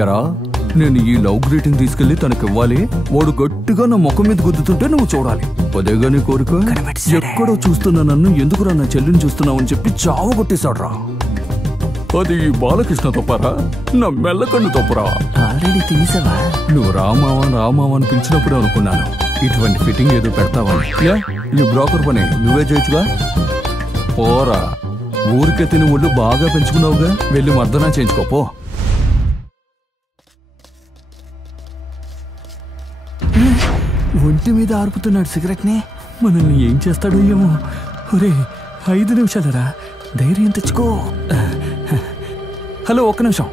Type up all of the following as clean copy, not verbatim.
ఎరా నేను ఈ లవ్ గ్రీటింగ్ తీసుకెళ్లి తనకి ఇవ్వాలి. వాడు గట్టిగా నా ముఖం మీద గుద్దుతుంటే నువ్వు చూడాలి. అదేగా నీ కోరిక? ఎక్కడో చూస్తున్నా నన్ను ఎందుకురా నా చెల్లిని చూస్తున్నావు అని చెప్పి చావు కొట్టేశాడ్రా. అది బాలకృష్ణ తప్పరా? నా మెల్లకన్ను తప్పురా. ఆల్రెడీ తినేసావా? నువ్వు రామావా అని పిలిచినప్పుడు అనుకున్నాను ఇటువంటి ఫిట్టింగ్ ఏదో పెడతావని. ఈ బ్రోకర్ పని నువ్వే చేయొచ్చుగా. పోరా, ఊరికే తిని ఒళ్ళు బాగా పెంచుకున్నావుగా, వెళ్ళి మర్దనా చేయించుకోపో. ఒంటి మీద ఆర్పుతున్నాడు సిగరెట్ ని. మనల్ని ఏం చేస్తాడో ఏమో. ఒరే 5 నిమిషాలరా, ధైర్యం తెచ్చుకో. హలో, 1 నిమిషం.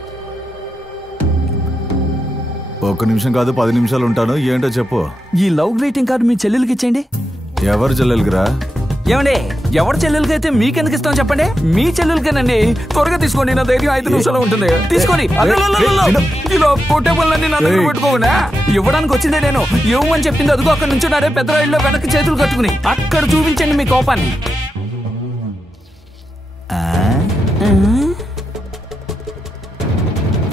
1 నిమిషం కాదు 10 నిమిషాలు ఉంటాను. ఏంటో చెప్పు. ఈ లవ్ గ్రీటింగ్ కార్డు మీ చెల్లెలకి ఇచ్చేయండి. ఎవరు చెల్లెలకిరా? ఏమండి, ఎవరి చెల్లెలకైతే మీకెందుకు ఇస్తాం చెప్పండి? మీ చెల్లెలకేనండి. త్వరగా తీసుకోండి, నా ధైర్యం 5 నిమిషాలు ఉంటుంది. తీసుకోండి. ఇలా కొట్టే పనులన్నీ నా దగ్గర పెట్టుకోకుండా. ఇవ్వడానికి వచ్చిందే నేను. ఇవ్వమని చెప్పింది అదిగో అక్కడ నుంచి నాడే పెద్ద రైల్లో వెనక్కి చేతులు కట్టుకుని. అక్కడ చూపించండి మీ కోపాన్ని.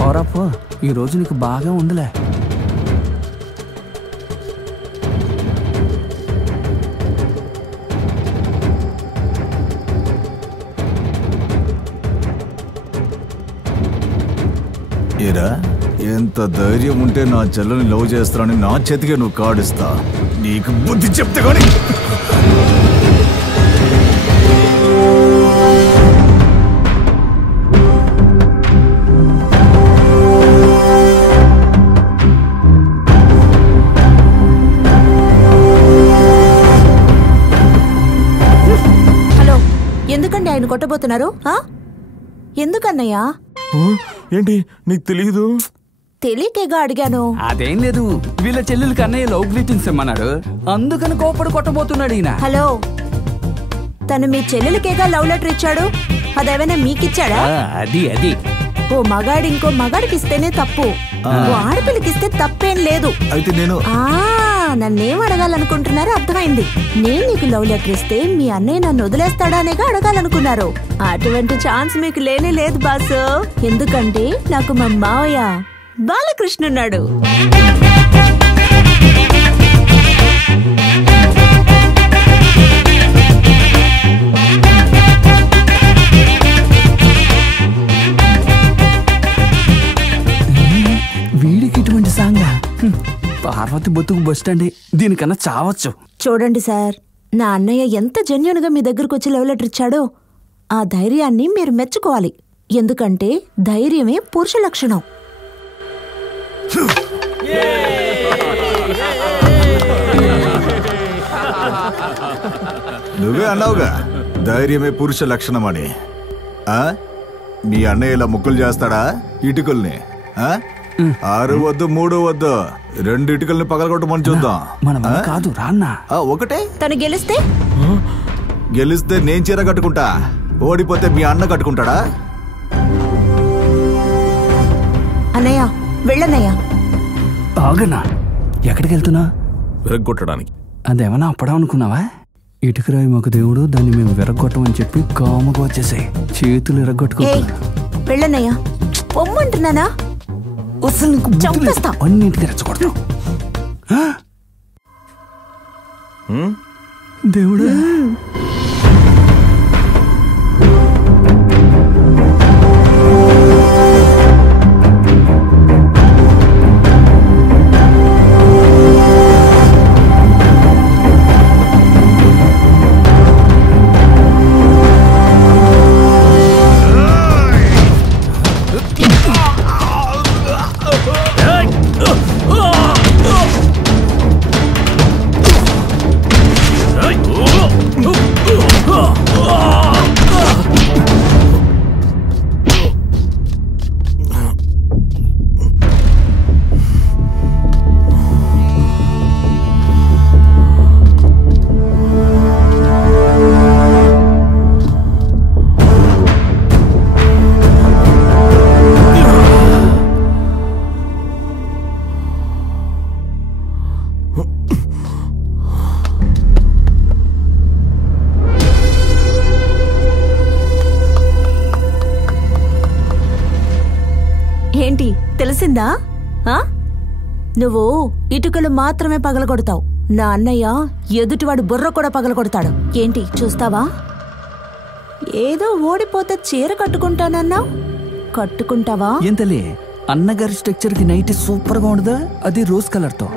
పోరాపో, ఈ రోజు నీకు బాగా ఉందిలే. ఏరా, ఎంత ధైర్యం ఉంటే నా చెల్లని లవ్ చేస్తానని నా చేతికే నువ్వు కాడిస్తా. నీకు బుద్ధి చెప్తే కానీ. హలో, ఎందుకండి ఆయన కొట్టబోతున్నారు? ఎందుకన్నయ్యా? ఏంటి నీకు తెలీదు? తెలియకేగా అడిగాను. అదేం లేదు, వీళ్ళ చెల్లెలకి అన్నయ్య లవ్ గ్రీటింగ్స్ ఇమ్మన్నాడు, అందుకని కోపడి కొట్టబోతున్నాడు ఈయన. హలో, తను మీ చెల్లెలకేగా లవ్ లెటర్ ఇచ్చాడు, అదేమైనా మీకిచ్చాడా? అది ఓ మగాడు ఇంకో మగాడికి ఇస్తేనే తప్పు, ఓ ఆడపిల్లకిస్తే తప్పేం లేదు. అయితే నేను నన్నేం అడగాలనుకుంటున్నారో అర్థమైంది. నేను నీకు లవ్ లెటర్ ఇస్తే మీ అన్నయ్య నన్ను వదిలేస్తాడా అనేగా అడగాలనుకున్నారు. అటువంటి ఛాన్స్ మీకు లేనే లేదు బాసు. ఎందుకంటే నాకు మా మావయ్య బాలకృష్ణ ఉన్నాడు. వీడికి ఇటువంటి సాంగా? పార్వతి బతుకు బస్ స్టాండ్, దీనికన్నా చావచ్చు. చూడండి సార్, నా అన్నయ్య ఎంత జెన్యూన్ గా మీ దగ్గరకు వచ్చి లవ్ లెటర్ ఇచ్చాడో ఆ ధైర్యాన్ని మీరు మెచ్చుకోవాలి. ఎందుకంటే ధైర్యమే పురుష లక్షణం. నువ్వే అన్నావుగా ధైర్యమే పురుష లక్షణం అని. నీ అన్నయ్య ఇలా ముక్కులు చేస్తాడా ఇటుకల్ని? 6 వద్దు 3 వద్దు, 2 ఇటుకల్ని పగలగొట్టమని చూద్దాం. కాదు రాన్నా. ఒకటే. తను గెలిస్తే నేను చీర కట్టుకుంటా, ఓడిపోతే మీ అన్న కట్టుకుంటాడా? అన్నయ్య వెళ్ళన్నయ్య. ఆగన్నా, ఎక్కడికి వెళ్తున్నా? విరగ్గొట్టడానికి. అదేమన్నా అప్పడం అనుకున్నావా? ఇటుకరాయి మాకు దేవుడు, దాన్ని మేము విరగొట్టమని చెప్పి కాముగా వచ్చేసాయి. చేతులు విరగొట్టుకో. వెళ్ళన్నయ్య. పొమ్మంటున్నానా? అన్నింటికి రెచ్చగొడతాం. దేవుడా, ఏంటి తెలిసిందా? నువ్వు ఇటుకలు మాత్రమే పగలగొడతావు. నా అన్నయ్య ఎదుటివాడు బుర్ర కూడా పగలగొడతాడు. ఏంటి చూస్తావా? ఏదో ఓడిపోతే చీర కట్టుకుంటానన్నావు, కట్టుకుంటావా? ఏం తల్లి, అన్నగారి స్ట్రక్చర్ కి నైట్ సూపర్ గా ఉండదా? అది రోజ్ కలర్ తో.